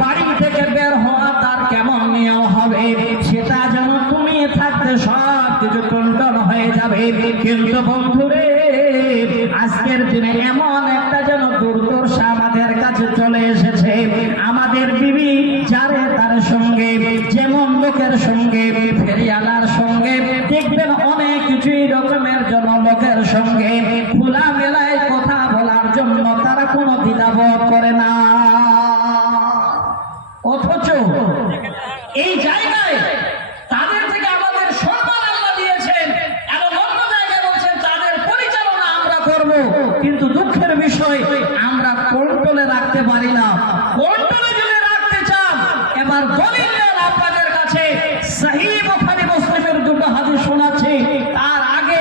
বাড়ি থেকে বের হওয়া তার কেমন নিয়ম হবে, সেটা যেন তুমি থাকতে সব কিছু টনটন হয়ে যাবে। কিন্তু বন্ধুরে, আজকের দিনে এমন একটা যেন দুর্দশা আমাদের কাছে চলে এসেছে। আমাদের বিবি যারে তার সঙ্গে, যেমন লোকের সঙ্গে, ফেরিয়ালার সঙ্গে, দেখবেন অনেক কিছুই রকমের জন্য লোকের সঙ্গে খোলা মেলায় কথা বলার জন্য তারা কোনো দ্বিধাবোধ করে না। অথচ এই জায়গায় তাদের থেকে আমাদের সম্মান আল্লাহ দিয়েছেন এবং অন্য জায়গায় বলছেন তাদের পরিচালনা আমরা করব, কিন্তু দুঃখের বিষয় আমরা কন্ট্রোলে রাখতে পারি না। কন্ট্রোলে যদি রাখতে চান, এবার দলিল দেন আপনাদের কাছে। সহিহ বুখারী মুসলিমের দুটো হাদিস শোনাচ্ছি। তার আগে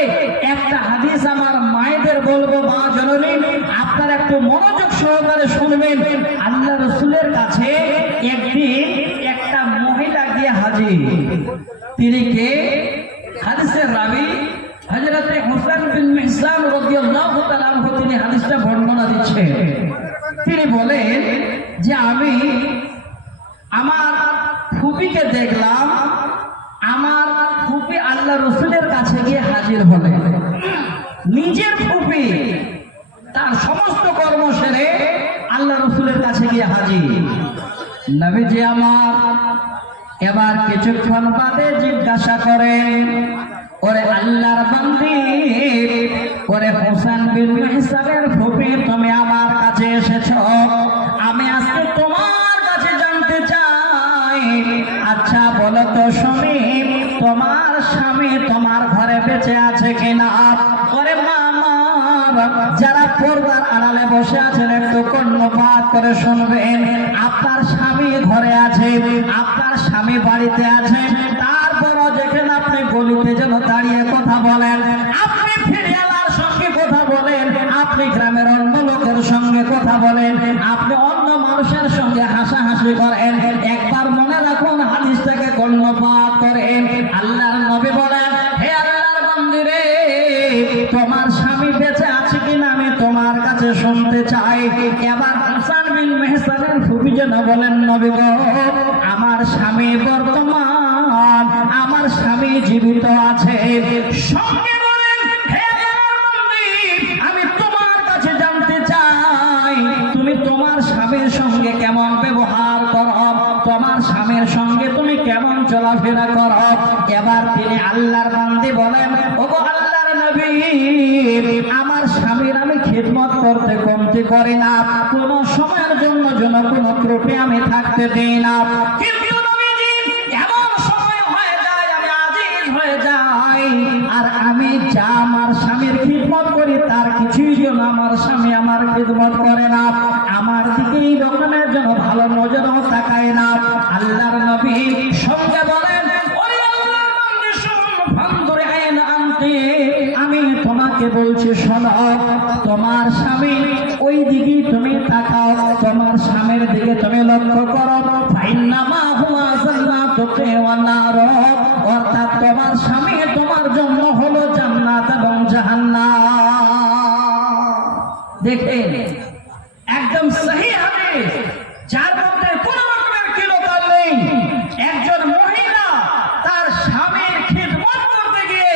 একটা হাদিস আমার মায়েদের বলবো, মা জননী আপনারা একটু মনোযোগ সহকারে শুনবেন। আল্লাহ রাসূলের কাছে একদিন একটা মহিলা গিয়ে হাজির। তিনি কে? হাদিসের রাবী হযরত হুসাইন বিন মিহসান রাদিয়াল্লাহু তাআলা আনহু। তিনি হাদিসটা বর্ণনা দিচ্ছেন। তিনি বলেন যে আমি আমার ফুপিকে দেখলাম, আমার ফুপি আল্লাহ রাসূলের কাছে গিয়ে হাজির হলেন। নিজের ফুপি তার সমস্ত কর্ম সেরে আল্লাহ রাসূলের কাছে গিয়ে হাজির। নবীজি আমার এবার কিছুক্ষণ বাদে জিজ্ঞাসা করেন, ওরে আল্লাহর বান্দি, ওরে হুসাইন বিন মিহসানের ফুপি, তুমি আমার কাছে এসেছো, আমি আজকে তোমার কাছে জানতে চাই, আচ্ছা বলো তো স্বামী, তোমার স্বামী তোমার ঘরে বেঁচে আছে কিনা? ওরে মামা, যারা পর্দার আড়ালে বসে আছেন একটু কর্ণপাত করে শুনবেন। আপনার স্বামী ঘরে আছে, আপনার স্বামী বাড়িতে আছে, তারপরও যেখানে আপনি গলিতে যেন দাঁড়িয়ে কথা বলেন, আপনি ফেরিয়ালার সঙ্গে কথা বলেন, আপনি গ্রামের অন্য লোকের সঙ্গে কথা বলেন, আপনি অন্য মানুষের সঙ্গে হাসাহাসি করেন, একবার মনে রাখুন, হাদিসটাকে কর্ণপাত করেন। আল্লাহর নবী বলেন, হে আল্লাহর বান্দী রে, তোমার স্বামী বেঁচে আছে কিনা আমি তোমার কাছে শুনতে চাই। এবার হুসাইন বিন মিহসানের ফুপি যেন বলেন, নবী গো, আমার স্বামী বর্তমান, আমার স্বামী জীবিত আছে। সঙ্গে বলেন, হে আল্লাহর বান্দী, আমি তোমার কাছে জানতে চাই, তুমি তোমার স্বামীর সঙ্গে কেমন ব্যবহার করো, তোমার স্বামীর সঙ্গে তুমি কেমন চলাফেরা করো। এবার তিনি আল্লাহর বান্দী বলেন, ওগো আল্লাহর নবী, আমার স্বামীর আমি খিদমত করতে কমতি করি না, কোন সময়ের জন্য যেন কোনো ত্রুটি আমি থাকতে দিই না। কিন্তু নবীজি, এমন সময় হয়ে যায় আমি আজিজ হয়ে যাই, আর আমি যা আমার স্বামীর খিদমত করি তার কিছুই যেন আমার স্বামী আমার খিদমত করে না, আমার দিকে এই রকমের যেন ভালো নজরও তাকায় না। আল্লাহর নবী সঙ্গে বলেন, ওরে আল্লাহর বান্দা শুন, ফানজুর আইনা আনতি, আমি তোমাকে বলছি শোনো, তোমার স্বামী ওই দিকে তুমি তাকাও, তোমার স্বামীর দিকে তুমি লক্ষ্য করো, ফাইন্নামা হুয়া জান্নাতুকা ওয়া নার, অর্থাৎ তোমার স্বামী তোমার জন্য হলো জান্নাত এবং জাহান্নাম। দেখেন, একদম সহিহ হাদিস, যার মধ্যে কোনো রকমের কিলকাল নেই। একজন মহিলা তার স্বামীর খিদমত করতে গিয়ে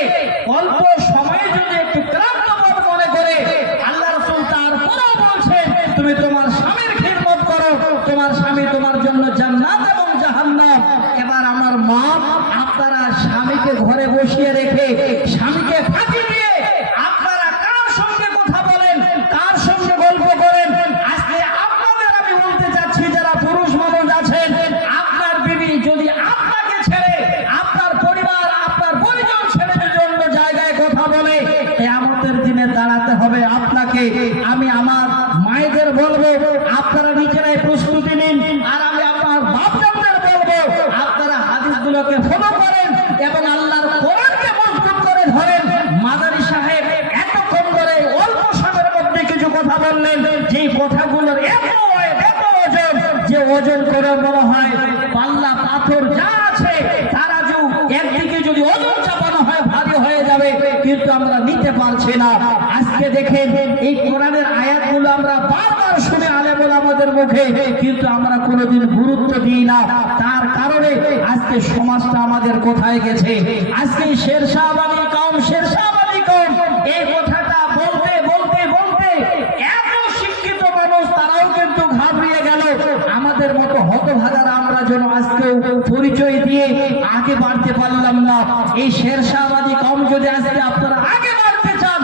অল্প সময়ে যদি একটু ক্লান্ত বোধ মনে করে, আল্লাহ রাসূল তারপরেও বলছেন, তুমি তোমার স্বামীর খিদমত করো, তোমার স্বামী তোমার জন্য জান্নাত এবং জাহান্নাম। এবার আমার মা, আপনারা স্বামীকে ঘরে বসিয়ে রেখে, স্বামীকে ফাঁকি দিয়ে আপনারা কার সঙ্গে কথা বলেন, কার সঙ্গে গল্প করেন? আজকে আপনাদের আমি বলতে চাচ্ছি, যারা পুরুষ মানুষ আছেন, আপনার বিবি যদি আপনাকে ছেড়ে, আপনার পরিবার, আপনার পরিজন ছেড়ে যদি অন্য জায়গায় কথা বলে, কিয়ামতের দিনে দাঁড়াতে হবে আপনাকে। আমি আমার মায়েদের বলবো, আপনারা নিজেরাই প্রস্তুতি নিন, আর আমি আপনার বাপজানদের বলবো, আপনারা হাদিসগুলোকে ফলো করেন এবং আল্লাহর কোরআনকে মজবুত করে ধরেন। মাদারি সাহেব এতক্ষণ ধরে অল্প সময়ের মধ্যে কিছু কথা বললেন, যে কথাগুলোর এত ওজন, যে ওজন করে বলা হয় পাল্লা পাথর যা আছে তারা একদিকে যদি ওজন চাপানো হয় ভারী হয়ে যাবে, কিন্তু আমরা নিতে পারছি না। আজকে দেখেন, এই কোরআনের আয়াতগুলো আমরা বারবার শুনে আলেম ওলামাদের মুখে, কিন্তু আমরা কোনোদিন গুরুত্ব দিই না। তার কারণে আজকে সমাজটা আমাদের কোথায় গেছে। আজকে শেরশাহবাদী কওম, শেরশাহবাদী কওম, এই কথাটা বলতে বলতে বলতে এত শিক্ষিত মানুষ তারাও কিন্তু ঘাবড়িয়ে গেল। আমাদের মতো হতভাগারা আমরা যেন আজকেও পরিচয় দিয়ে আগে বাড়তে পারলাম না। এই শেরশাহবাদী কওম যদি আজকে আপনারা আগে বাড়তে চান,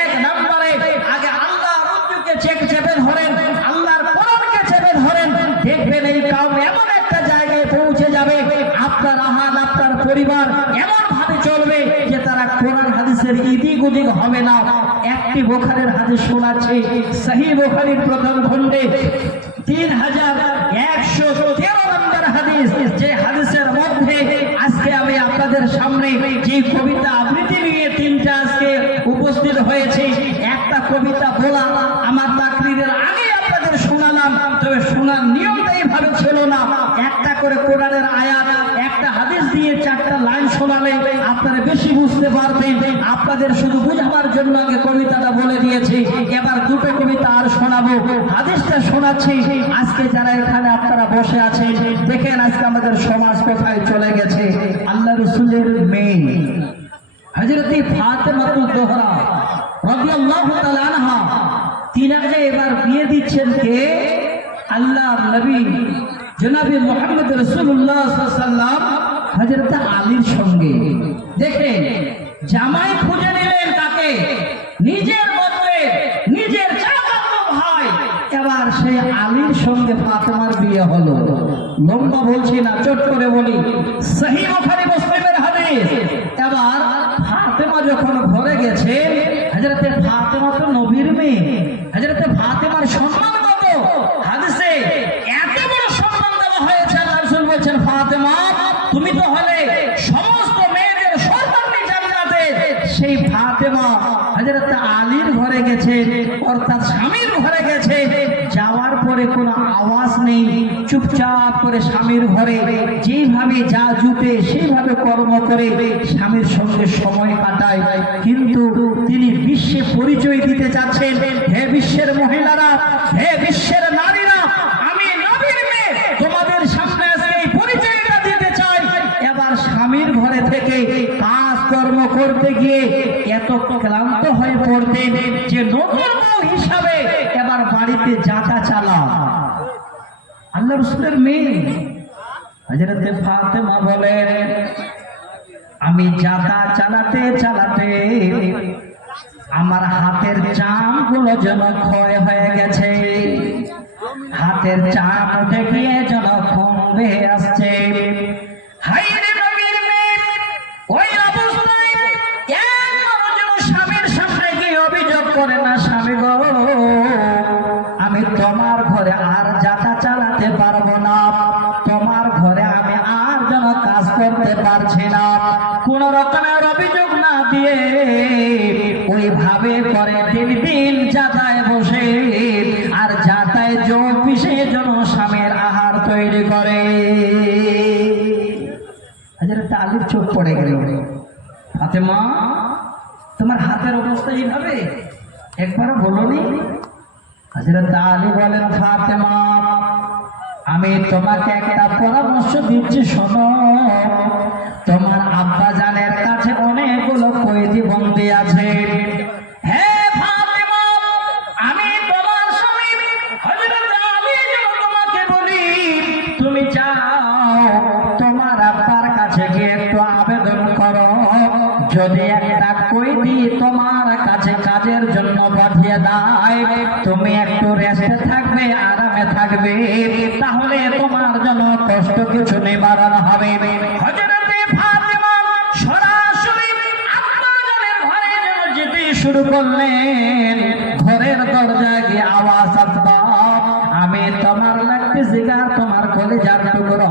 এক নম্বরে আগে আল্লাহর রসুলকে চেপে ধরেন, আল্লাহর কোরআনকে চেপে ধরেন, দেখবেন এই কওম এমন একটা জায়গায় পৌঁছে যাবে, আপনার আহাল আপনার পরিবার এমন ভাবে চলবে যে তারা কোরআন হাদিসের ইদিক উদিক হবে না। একটি বুখারীর হাদিস শোনাচ্ছে, সহিহ বুখারীর প্রথম খণ্ডে 3113 নম্বর হাদিস, যে হাদিসের মধ্যে আজকে আমি আপনাদের সামনে যে কবিতা আবৃত্তি নিয়ে তিনটা আজকে উপস্থিত হয়েছে। একটা কবিতা বলা আমার তাকরীরের আগে আপনাদের শোনালাম, তবে শোনার নিয়মটা এইভাবে ছিল না। একটা করে কোরআনের আয়াত, একটা হাদিস দিয়ে 4টা লাইন শোনালে আপনারা বেশি বুঝতে পারবেন। আপনাদের শুধু বুঝাবার জন্য আগে কবিতাটা বলে দিয়েছি, এবার দুটো কবিতা আর শোনাবো, হাদিসটা শোনাচ্ছি। আজকে যারা এখানে আপনারা বসে আছেন, দেখেন আজকে আমাদের সমাজ কোথায় চলে গেছে। আল্লাহ রাসূলের মেয়ে হযরত ফাতেমাতুল জোহরা রাদিয়াল্লাহু তাআলা আনহা, তিনাকে এবার বিয়ে দিচ্ছেন কে? আল্লাহর নবী জনাবে মুহাম্মদ রাসূলুল্লাহ সাল্লাল্লাহু আলাইহি ওয়াসাল্লাম হযরত আলীর সঙ্গে। দেখেন জামাই খুঁজে নিলেন তাকে, নিজের গোত্রে, নিজের চাচাতো ভাই। এবার সেই আলীর সঙ্গে ফাতেমার বিয়ে হলো। লম্বা বলছি না, চট করে বলি, সহিহ বুখারী মুসলিমের হাদিস। এবার ফাতেমা যখন ঘরে গেছে, হযরতে ফাতেমা তো নবীর মেয়ে, হযরতে ফাতেমার সম্মান কত হাদিসে এত বড় সম্মান দেওয়া হয়েছে। আল্লাহ রাসূল বলেছেন, ফাতেমা তুমি তো হলে সমস্ত মেয়েদের সর্দারনি জান্নাতে। সেই ফাতেমা হযরত আলীর ঘরে গেছে, অর্থাৎ স্বামীর ঘরে গেছে। যাওয়ার পরে কোনো আওয়াজ নেই, চুপচাপ করে স্বামীর ঘরে যেভাবে যা জুটে সেইভাবে কর্ম করে স্বামীর সঙ্গে সময় কাটায়। কিন্তু তিনি বিশ্বে পরিচয় দিতে চাচ্ছেন, হে বিশ্বের মহিলারা, হে বিশ্বের নারীরা, আমি নবীর মেয়ে, তোমাদের সামনে আজকে এই পরিচয়টা দিতে চাই। এবার স্বামীর ঘরে থেকে কাজ কর্ম করতে গিয়ে এত ক্লান্ত হয়ে পড়তেন যে নতুন বউ হিসাবে এবার বাড়িতে যাতা চালা। আল্লাহ রাসূলের মেয়ে হযরত ফাতেমা বলেন, আমি যাতা চালাতে চালাতে আমার হাতের চামগুলো যেন ক্ষয় হয়ে গেছে, হাতের চাম উঠে গিয়ে যেন কমে আসছে। হায়রে নবীর মেয়ে, ওই অবস্থায় একবার যেন স্বামীর সামনে গিয়ে অভিযোগ করে না, স্বামী গো, আমি তোমার ঘরে আর যাতা চালাতে পারবো না, তোমার ঘরে আমি আর যেন কাজ করতে পারছি না। কোন রকমের অভিযোগ না দিয়ে ওইভাবে করে 3 দিন যাতায় বসে আর যাতায় যোগ পিষে যেন স্বামীর আহার তৈরি করে। হযরত আলীর চোখ পড়ে গেল, ফাতেমা তোমার হাতের অবস্থা এইভাবে, একবারও বলোনি? হযরত আলী বলেন, ফাতেমা আমি তোমাকে একটা পরামর্শ দিচ্ছি, শোনো। তোমার আব্বা জানের কাছে অনেকগুলো কয়েদি বন্দী আছে। হে ফাতেমা, আমি তোমার স্বামী হযরত আলী তোমাকে বলি, তুমি যাও তোমার আব্বার কাছে গিয়ে একটু আবেদন করো, যদি একটা কয়েদি তোমার কাছে কাজের জন্য পাঠিয়ে দেয়, তুমি একটু রেস্টে থাকবে, আরামে থাকবে, তাহলে তোমার জন্য কষ্ট কিছু নিবারণ হবে। হযরতে ফাতেমা সরাসরি আব্বাজানের ঘরে যেন যেতে শুরু করলেন। ঘরের দরজায় গিয়ে আওয়াজ, আব্বা আমি তোমার লাগতে জিগার, তোমার কলিজার টুকরো,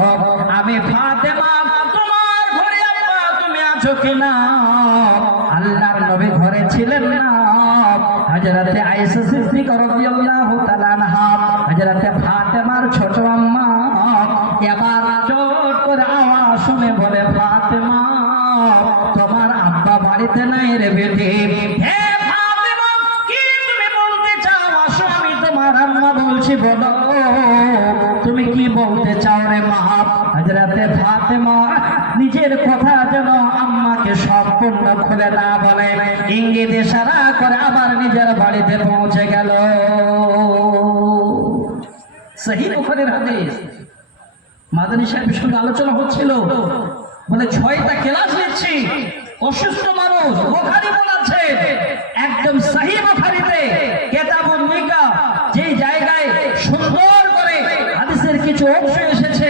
আমি ফাতেমা তোমার ঘরে, আব্বা তুমি আছো কিনা? আল্লাহর নবী ঘরে ছিলেন না। হযরতে আয়েশা সিদ্দিকা রাদিয়াল্লাহু তাআলা আনহা, হযরতে ফাতেমার ছোট আম্মা, এবার চট করে আওয়াজ শুনে বলে, ফাতেমা তোমার আব্বা বাড়িতে নাই রে বেটি। হে ফাতেমা, কি তুমি বলতে চাও? আসো আমি তোমার আম্মা বলছি, বলো। চাও রে মা? হযরতে ফাতেমা নিজের কথা যেন আম্মাকে সম্পূর্ণ খুলে না বলে ইঙ্গিত ইশারা করে আবার নিজের বাড়িতে পৌঁছে গেল। সহিহ বুখারীর হাদিস। মাদানী সাহেবের সঙ্গে আলোচনা হচ্ছিল, বলে 6টা ক্লাস নিচ্ছি, অসুস্থ মানুষ, বুখারী বলাচ্ছে একদম সহিহ বুখারীতে কিতাবুন নিকাহ, যে জায়গায় সুন্দর করে হাদিসের কিছু অংশ এসেছে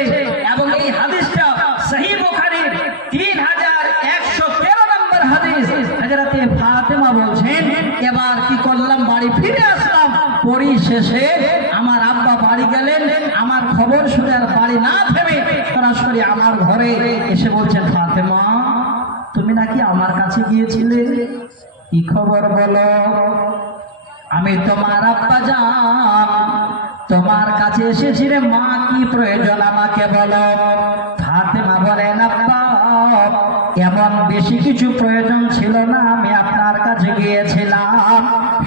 এবং এই হাদিসটা সহিহ বুখারীর 3113 নম্বর হাদিস। হযরতে ফাতেমা বলছেন, এবার কি করলাম, বাড়ি ফিরে আসলাম, পরিশেষে আমার আব্বা বাড়ি গেলেন, আমার খবর শুনে আর বাড়ি না থেমে সরাসরি আমার ঘরে এসে বলছেন, ফাতেমা তুমি নাকি আমার কাছে গিয়েছিলে, কি খবর বলো? আমি তোমার আব্বা জান তোমার কাছে এসেছি রে মা, কি প্রয়োজন আমাকে বলো। ফাতেমা বলেন, আব্বা এমন বেশি কিছু প্রয়োজন ছিল না, আমি আপনার কাছে গিয়েছিলাম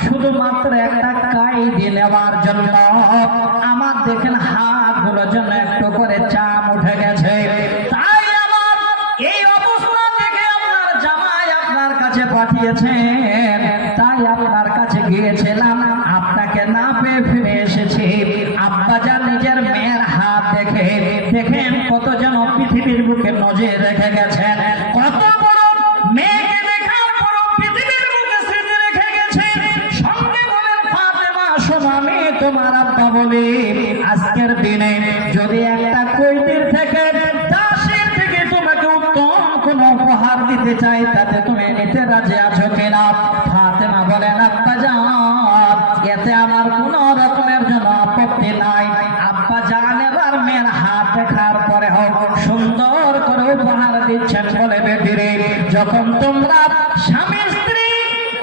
শুধুমাত্র একটা কাইদি নেওয়ার জন্য। আমার দেখেন হাতগুলো যেন একটু করে চাম উঠে গেছে, তাই আমার এই অবস্থা দেখে আপনার জামাই আপনার কাছে পাঠিয়েছেন, তাই আপনার কাছে গিয়েছিলাম, আপনাকে না পেয়ে ফিরে এসেছি। আব্বা যা নিজের মেয়ের হাত দেখে দেখেন কত যেন পৃথিবীর বুকে নজর রেখে গেছেন, কত বড় মেয়েকে দেখার পর পৃথিবীর বুকে স্মৃতি রেখে গেছেন। সঙ্গে বলেন, ফাতেমা শোনো, আমি তোমার আব্বা বলি, আজকের দিনে যদি একটা কইদির থেকে দাসের থেকে তোমাকে উত্তম কোন উপহার দিতে চাই, তাতে তুমি নিতে রাজি আছো কিনা? ফাতেমা বলেন, আব্বা জান এতে আমার কোন রকমের জন্য আপত্তি নাই। আব্বা জান এবার মেয়ের হাত দেখার পরে হোক সুন্দর করে উপহার দিচ্ছেন। বলে, বেটিরে যখন তোমরা স্বামী স্ত্রী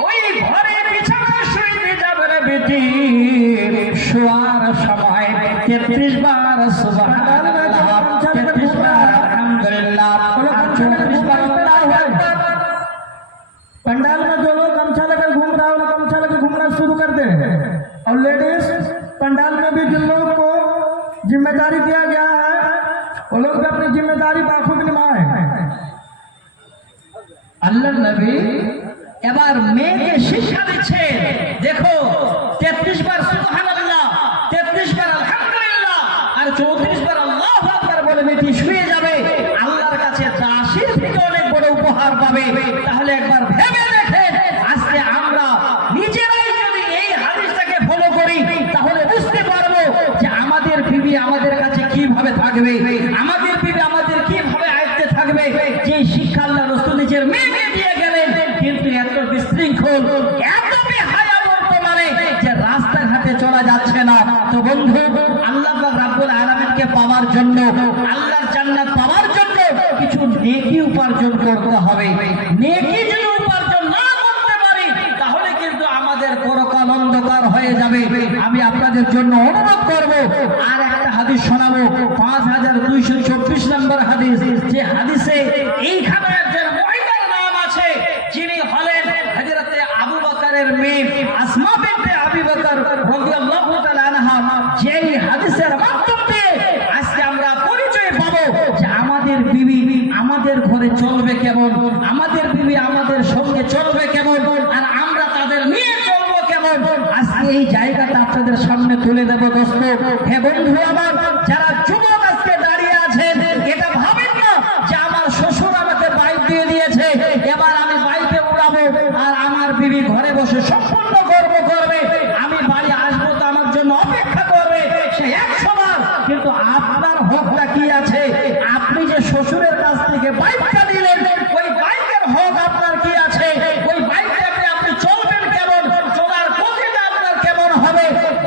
ওই ঘরে বিছানায় শুইতে যাবে রে বেটি, শোয়ার সময় 33 বার সুবহানাল্লাহ, 33 বার আলহামদুলিল্লাহ, 34 বার আল্লাহু আকবার। पंडाल में जो लोग गमछा लेकर घूम रहा है वो गमछा लेकर घूमना शुरू कर दे, और लेडीज पंडाल में भी जिन लोगों को जिम्मेदारी दिया गया है वो लोग भी अपनी जिम्मेदारी बाखूबी निभाएं। আল্লাহর নবী এবার মেয়েকে শিক্ষা দিচ্ছে, দেখো 33 বার সুবহানাল্লাহ, 33 বার আলহামদুলিল্লাহ আর 34 বার আল্লাহু আকবার বলে মেয়েটি শুয়ে যাবে, আল্লাহর কাছে দাসীর থেকে অনেক বড় উপহার পাবে। তাহলে একবার ভেবে দেখেন, আজকে আমরা নিজেরাই যদি এই হাদিসটাকে ফলো করি তাহলে বুঝতে পারবো যে আমাদের বিবি আমাদের কাছে কিভাবে থাকবে, আমাদের বিবি আমাদের কিভাবে আয়ত্তে থাকবে। যে শিক্ষা আল্লাহ রাসূল নিজের মেয়েকে দিয়ে গেলেন, কিন্তু এত বিশৃঙ্খল, এত বেহায়া বর্তমানে যে রাস্তাঘাটে চলা যাচ্ছে না। তো বন্ধু, আল্লাহ রাব্বুল আলামিনকে পাওয়ার জন্য, আল্লাহর জান্নাত পাওয়ার জন্য কিছু নেকি উপার্জন করতে হবে। নেকি যদি উপার্জন না করতে পারি তাহলে কিন্তু আমাদের পরকাল অন্ধকার হয়ে যাবে। আমি আপনাদের জন্য অনুরোধ করব, আর একটা হাদিস শোনাবো, 5224 নম্বর হাদিস, যে হাদিসে এইখানে একজন মহিলার নাম আছে, যিনি হলেন হযরতে আবু বকরের মেয়ে আসমা বিনতে আবি বকর রাদিয়াল্লাহু তাআলা আনহা। যেই হাদিসের মাধ্যমে আজকে আমরা পরিচয় পাবো যে আমাদের বিবি আমাদের ঘরে চলবে কেমন, আমাদের বিবি আমাদের সঙ্গে চলবে কেমন, আর আমরা তাদের নিয়ে চলবো কেমন। আজকে এই জায়গাটা আপনাদের সামনে তুলে দেবো দোস্ত। হে বন্ধু আমার, যারা যুবক আজকে দাঁড়িয়ে আছেন, এটা ভাবেন না যে আমার শ্বশুর আমাকে বাইক দিয়ে দিয়েছে, এবার আমি বাইকে উড়াবো আর আমার বিবি ঘরে বসে সম্পূর্ণ গর্ব করবে, আমি বাড়ি আসবো তো আমার জন্য অপেক্ষা করবে সে 100 বার। কিন্তু আপনার হকটা কি আছে? আপনি যে শ্বশুরের কাছ থেকে বাইকটা নিলেন, ওই বাইকের হক আপনার কি আছে? ওই বাইকে আপনি চলবেন কেমন, চলার গতিটা আপনার কেমন হবে?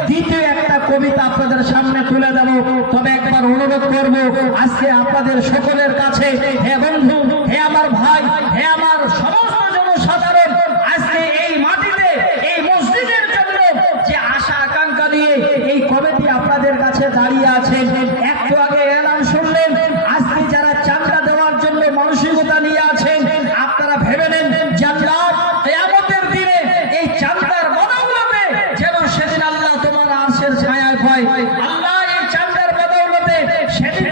দ্বিতীয় একটা কবিতা আপনাদের সামনে তুলে দেব, তবে একবার অনুরোধ করব আজকে আপনাদের সকলের কাছে, হে বন্ধু, হে আমার ভাই, হে আমার সমস্ত জনসাধারণ, আজকে এই মাটিতে এই মসজিদের জন্য যে আশা আকাঙ্ক্ষা নিয়ে এই কমিটি আপনাদের কাছে দাঁড়িয়ে আছেন, একটু আগে এলান শুনলেন, আজকে যারা চাঁদা দেওয়ার জন্য মানসিকতা নিয়ে আছেন, আপনারা ভেবে নেন যে আল্লাহ কিয়ামতের দিনে এই চাঁদার বদৌলতে যেন সেদিন আল্লাহ তোমার আরশের ছায়ায় পায়। আল্লাহ এই চাঁদার বদৌলতে সেদিন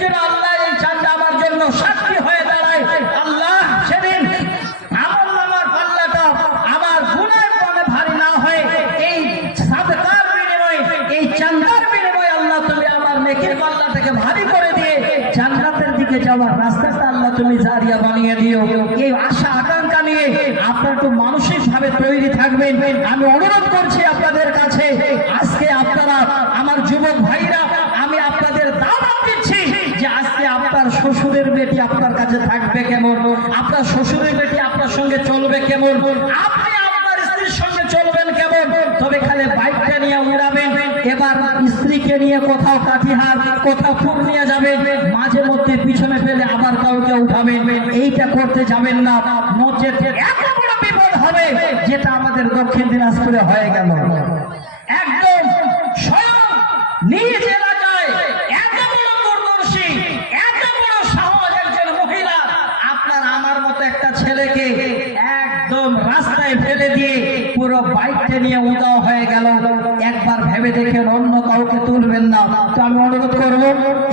ভারী করে দিয়ে জান্নাতের দিকে যাওয়ার রাস্তাটা আল্লাহ তুমি জারিয়া বানিয়ে দিও। এই আশা আকাঙ্ক্ষা নিয়ে আপনারা একটু মানসিক ভাবে তৈরি থাকবেন। আমি অনুরোধ করছি আপনাদের কাছে, আজকে আপনারা আমার যুবক ভাইরা, আমি আপনাদের দাওয়াত দিচ্ছি যে আজকে আপনার শ্বশুরের বেটি আপনার কাছে থাকবে কেমন, আপনার শ্বশুরের বেটি আপনার সঙ্গে চলবে কেমন, আপনি আপনার স্ত্রীর সঙ্গে চলবেন কেমন। তবে খালি বাইকটা নিয়ে উড়াবেন, এবার স্ত্রীকে নিয়ে কোথাও কাঠিহার, কোথাও ফুল নিয়ে যাবেন, মাঝে মধ্যে পিছনে ফেলে আবার কাউকে উঠাবেন, এইটা করতে যাবেন না। নচেত এত বড় বিপদ হবে যেটা আমাদের দক্ষিণ দিনাজপুরে হয়ে গেল। একদম স্বয়ং নিজ এলাকায় এত বড় দূরদর্শী, এত বড় সাহস একজন মহিলা আপনার আমার মতো একটা ছেলেকে একদম রাস্তায় ফেলে দিয়ে পুরো বাইকটা নিয়ে উদাও হয়ে গেল। একবার ভেবে দেখেন, অন্য কাউকে তুলবেন না। তো আমি অনুরোধ করব,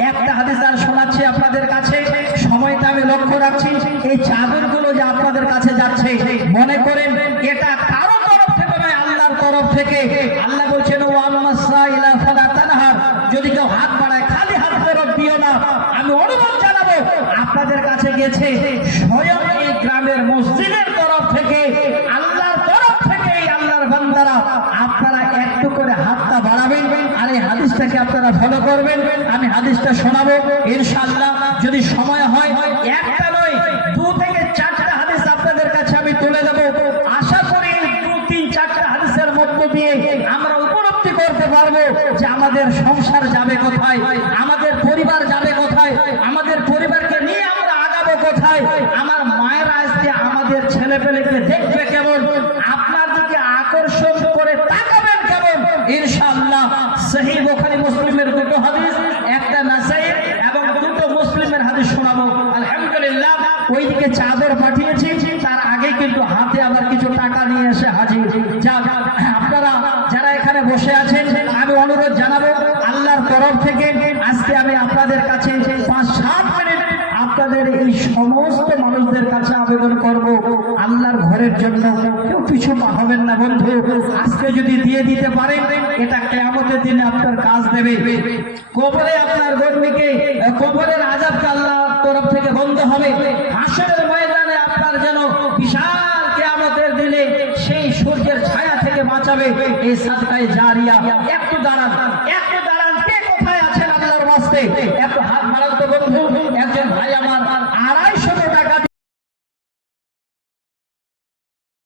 একটা হাদিস আর শোনাচ্ছি আপনাদের কাছে, সময়টা আমি লক্ষ্য রাখছি। এই চাদরগুলো যে আপনাদের কাছে যাচ্ছে, মনে করেন এটা কারো তরফ থেকে নয়, আল্লাহর তরফ থেকে। আল্লাহ বলছেন, ও আম্মাস সাইলা ফালা তানহার, যদি কেউ হাত বাড়ায় খালি হাত ফেরত দিও না। আমি অনুরোধ জানাবো, আপনাদের কাছে গেছে স্বয়ং এই গ্রামের মসজিদের তরফ থেকে, আল্লাহর তরফ থেকে। আল্লাহর বান্দারা আপনারা একটু করে হাতটা বাড়াবেন আর এই হাদিসটাকে আপনারা ফলো করবেন। আমি হাদিসটা শোনাবো ইনশাআল্লাহ, যদি সময় হয় একটা নয় 2 থেকে 4টা হাদিস আপনাদের কাছে আমি তুলে দেবো। আশা করি 2-3-4টা হাদিসের মধ্য দিয়ে আমরা উপলব্ধি করতে পারবো যে আমাদের সংসার যাবে কোথায়, আমাদের পরিবার যাবে কোথায়, আমাদের পরিবারকে নিয়ে আমরা আগাবো কোথায়, আমার মায়েরা আজকে আমাদের ছেলেপেলেকে দেখবে কেমন, আপনার দিকে আকর্ষণ করে তাকাবেন কেমন। ইনশাআল্লাহ সহিহ বুখারী মুসলিমের 2টো হাদিস, একটা নাসাই এবং 2টো মুসলিমের হাদিস শোনাবো। আলহামদুলিল্লাহ, ওইদিকে চাদর পাঠিয়েছি, তার আগে কিন্তু হাতে আবার কিছু টাকা নিয়ে এসে হাজির। যাক, আপনারা যারা এখানে বসে আছেন, আমি অনুরোধ জানাবো আল্লাহর তরফ থেকে আজকে আমি আপনাদের কাছে 5-7 মিনিট আপনাদের এই সমস্ত মানুষদের কাছে আবেদন করব, আল্লাহর ঘরের জন্য কেউ পিছু হবেন না বন্ধু। আজকে যদি দিয়ে দিতে পারেন, এটা কিয়ামতের দিনে আপনার কাজ দেবে। কবরে আপনার গর্বিকে, কবরের আযাবকে আল্লাহর তরফ থেকে বন্ধ হবে। হাসরের ময়দানে আপনার যেন বিশাল কিয়ামতের দিনে সেই সূর্যের ছায়া থেকে বাঁচাবে এই সাদকায়ে জারিয়া।